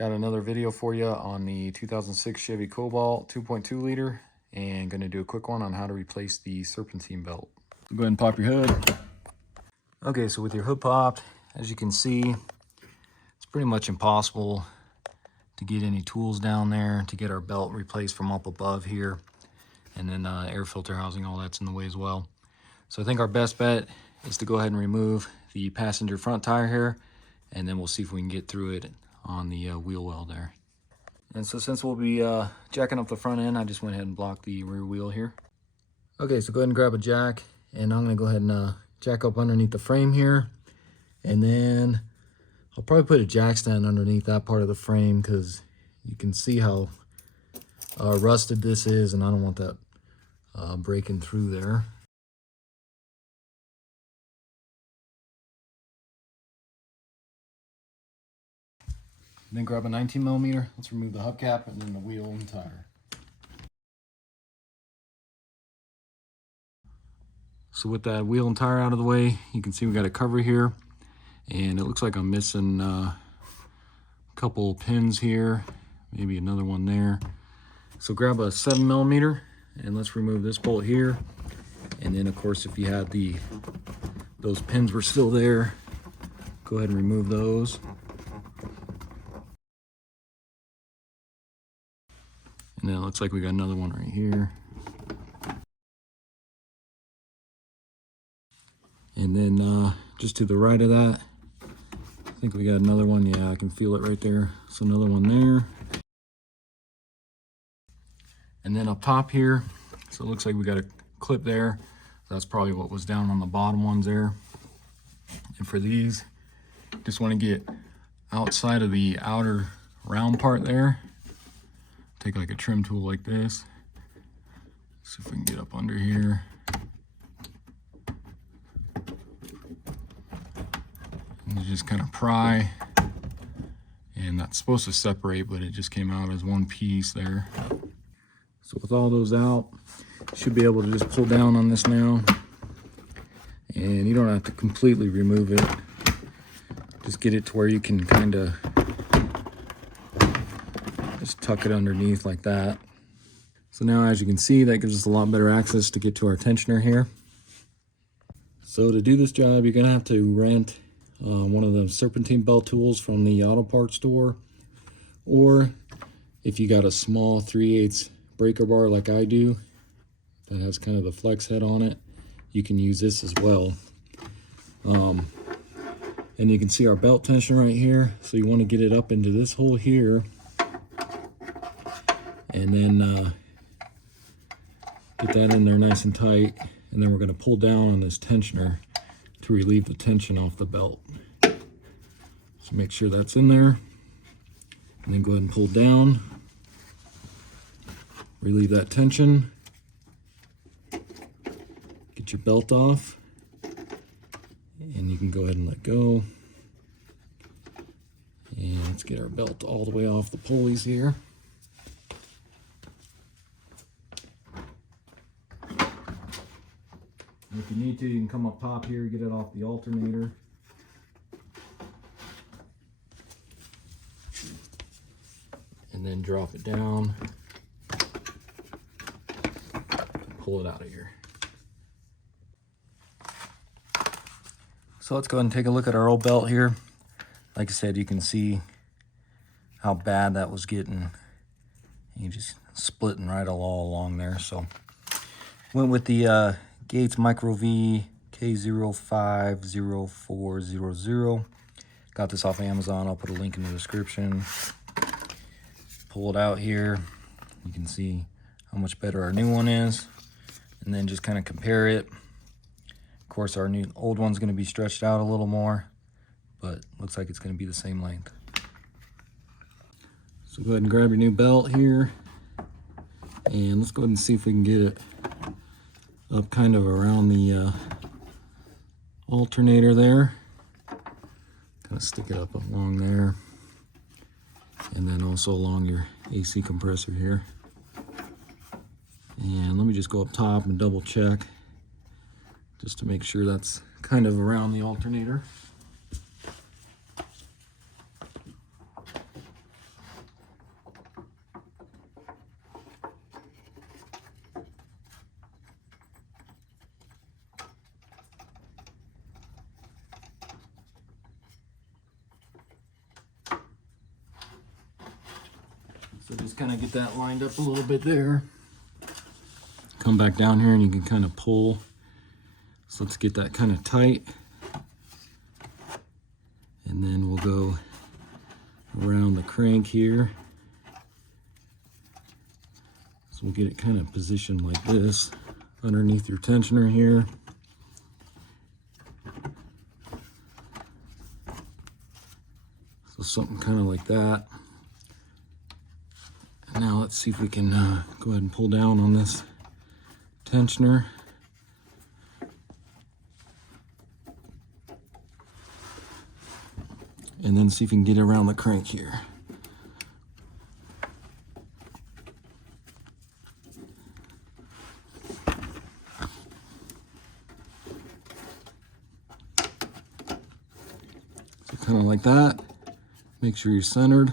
Got another video for you on the 2006 Chevy Cobalt 2.2 liter, and going to do a quick one on how to replace the serpentine belt. So go ahead and pop your hood. Okay, so with your hood popped, as you can see, it's pretty much impossible to get any tools down there to get our belt replaced from up above here. And then air filter housing, all that's in the way as well. So I think our best bet is to go ahead and remove the passenger front tire here, and then we'll see if we can get through it on the wheel well there. And so since we'll be jacking up the front end, I just went ahead and blocked the rear wheel here. Okay, so go ahead and grab a jack, and I'm gonna go ahead and jack up underneath the frame here. And then I'll probably put a jack stand underneath that part of the frame because you can see how rusted this is, and I don't want that breaking through there. Then grab a 19mm. Let's remove the hubcap and then the wheel and tire. So with that wheel and tire out of the way, you can see we got a cover here, and it looks like I'm missing a couple pins here, maybe another one there. So grab a 7mm and let's remove this bolt here. And then of course, if you had those pins were still there, go ahead and remove those. And then it looks like we got another one right here. And then just to the right of that, I think we got another one. Yeah, I can feel it right there. So another one there. And then up top here, so it looks like we got a clip there. That's probably what was down on the bottom ones there. And for these, just want to get outside of the outer round part there. Take like a trim tool like this. See if we can get up under here. And you just kind of pry. And that's supposed to separate, but it just came out as one piece there. So with all those out, you should be able to just pull down on this now. And you don't have to completely remove it. Just get it to where you can kind of just tuck it underneath like that. So now, as you can see, that gives us a lot better access to get to our tensioner here. So to do this job, you're gonna have to rent one of the serpentine belt tools from the auto parts store, or if you got a small 3/8 breaker bar like I do that has kind of the flex head on it, you can use this as well. And you can see our belt tension right here, so you want to get it up into this hole here, and then get that in there nice and tight, and then we're going to pull down on this tensioner to relieve the tension off the belt. So make sure that's in there, and then go ahead and pull down, relieve that tension, get your belt off, and you can go ahead and let go. And let's get our belt all the way off the pulleys here. And if you need to, you can come up top here, get it off the alternator. And then drop it down. Pull it out of here. So let's go ahead and take a look at our old belt here. Like I said, you can see how bad that was getting. You just splitting right all along there. So went with the Gates Micro V K050400. Got this off Amazon. I'll put a link in the description. Pull it out here. You can see how much better our new one is. And then just kind of compare it. Of course, our old one's going to be stretched out a little more, but looks like it's going to be the same length. So go ahead and grab your new belt here, and let's go ahead and see if we can get it up kind of around the alternator there. Kind of stick it up along there, and then also along your AC compressor here. And let me just go up top and double check just to make sure that's kind of around the alternator. So just kind of get that lined up a little bit there. Come back down here and you can kind of pull. So let's get that kind of tight. And then we'll go around the crank here. So we'll get it kind of positioned like this underneath your tensioner here. So something kind of like that. And now let's see if we can go ahead and pull down on this tensioner. And then see if we can get it around the crank here. So kind of like that. Make sure you're centered.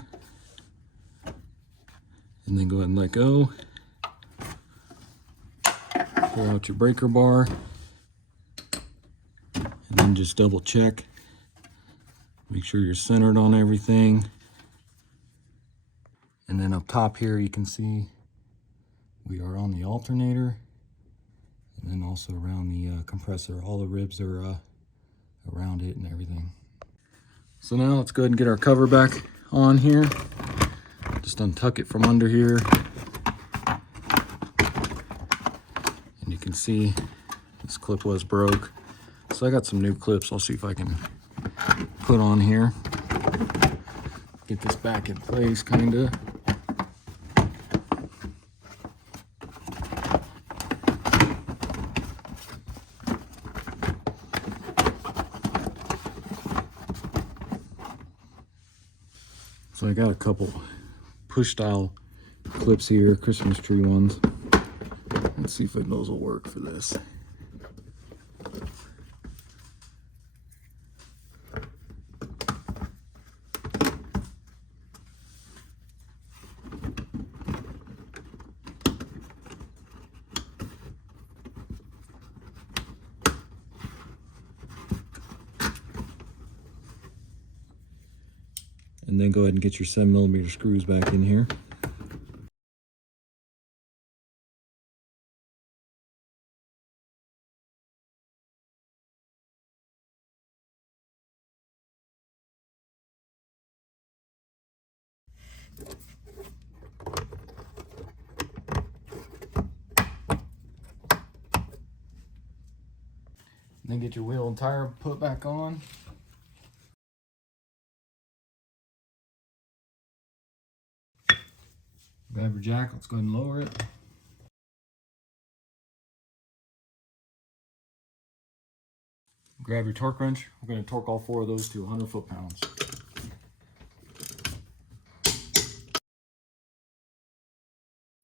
And then go ahead and let go. Pull out your breaker bar. And then just double check. Make sure you're centered on everything. And then up top here you can see we are on the alternator. And then also around the compressor. All the ribs are around it and everything. So now let's go ahead and get our cover back on here. Just untuck it from under here. And you can see this clip was broke. So I got some new clips. I'll see if I can put on here. Get this back in place, kinda. So I got a couple push style clips here, Christmas tree ones. Let's see if those will work for this. And then go ahead and get your 7mm screws back in here. And then get your wheel and tire put back on. Grab your jack, let's go ahead and lower it. Grab your torque wrench. We're going to torque all 4 of those to 100 foot-pounds.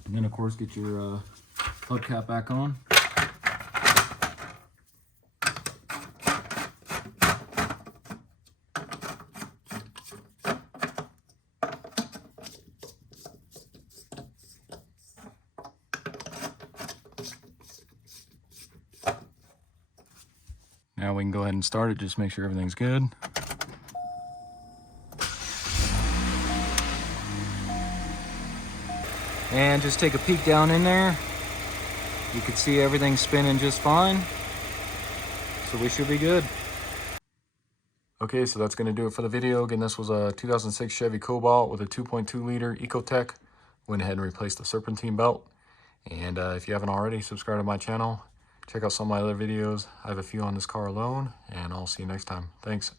And then of course get your hubcap back on. Now we can go ahead and start it, just make sure everything's good. And just take a peek down in there. You can see everything's spinning just fine. So we should be good. Okay, so that's going to do it for the video. Again, this was a 2006 Chevy Cobalt with a 2.2 liter Ecotec. Went ahead and replaced the Serpentine belt. And if you haven't already, subscribe to my channel. Check out some of my other videos. I have a few on this car alone, and I'll see you next time. Thanks.